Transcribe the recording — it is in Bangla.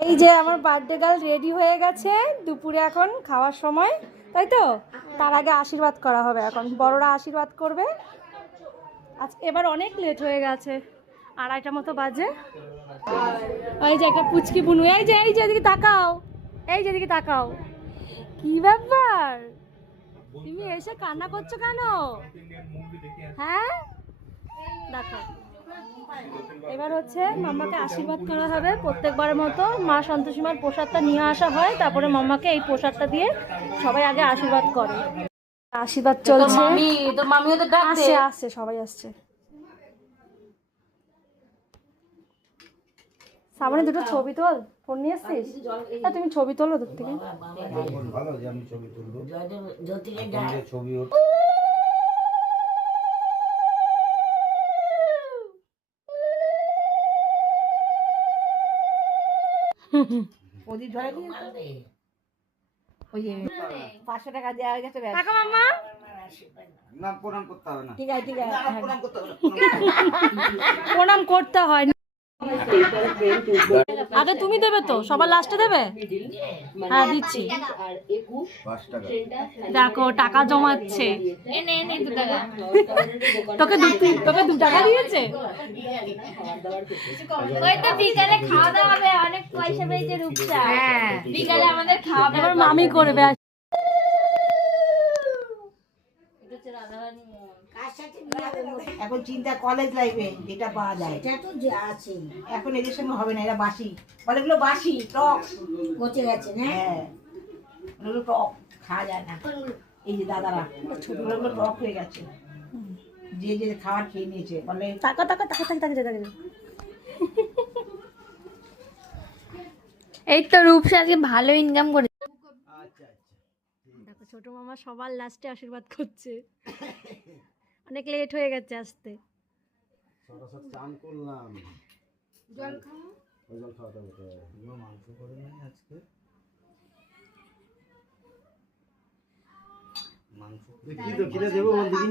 এই যে আমার বার্থডে গার্ল রেডি হয়ে গেছে, দুপুরে এখন খাওয়ার সময়, তাই তো? তার আগে আশীর্বাদ করা হবে, এখন বড়রা আশীর্বাদ করবে। আজ এবার অনেক লেট হয়ে গেছে, 2:30 মতো বাজে। এই যে একটা পুচকি বুনু, এই যে এদিকে তাকাও, এই যে এদিকে তাকাও। কি ব্যাপার, তুমি এসে কান্না করছো কেন? হ্যাঁ দেখো, এবার হচ্ছে মাম্মাকে আশীর্বাদ করা হবে প্রত্যেকবারের মতো। মা সন্তোষী মার প্রসাদটা নিয়ে আসা হয়, তারপরে মাম্মাকে এই প্রসাদটা দিয়ে সবাই আগে আশীর্বাদ করে। আশীর্বাদ চলছে, আসছে আসছে সবাই আসছে। সামনে দুটো ছবি তোল, ফোন নিয়ে এসছিস? তুমি ছবি তোলো দূর থেকে। প্রদীপ ধরে ওই যে 500 টাকা দেওয়া হয়ে গেছে। টাকা মাম্মা না প্রণাম করতে হবে না। ঠিক আছে ঠিক আছে, প্রণাম করতে হবে না। প্রণাম করতে হয় না। আগে তুমি দেবে তো, সবার লাস্টে দেবে। হ্যাঁ দিচ্ছি, 5 টাকা। দেখো টাকা জমাচ্ছে। তোকে 2 টাকা দিয়েছে। ওই তো বিকালে খাওয়া দাওয়া হবে, অনেক পয়সা পেয়েছে রূপসা। হ্যাঁ বিকালে আমাদের খাওয়া এবার মামি করবে। এখন চিন্তা কলেজ লাইফে যেটা পাওয়া যায় এটা তো যে আছে, এখন এদের সঙ্গে হবে না, এরা বাসি বলে, এগুলো বাসি টক পচে গেছে না। হ্যাঁ এগুলো টক খাওয়া যায় না। এই যে দাদারা ছোটগুলো টক হয়ে গেছে, যে যে খাবার খেয়ে নিয়েছে বলে টাকা টাকা টাকা টাকা টাকা টাকা। এই তো রূপসা আজকে ভালো ইনকাম করে। দেখো ছোট মামা সবার লাস্টে আশীর্বাদ করছে, অনেক লেট হয়ে গেছে আসতে। সরাসরি চান করলাম। জল খাও। জল খাওয়াতে হবে। মাংস করে নাই আজকে। মাংস কি তো কিনে দেবো বল দেখি।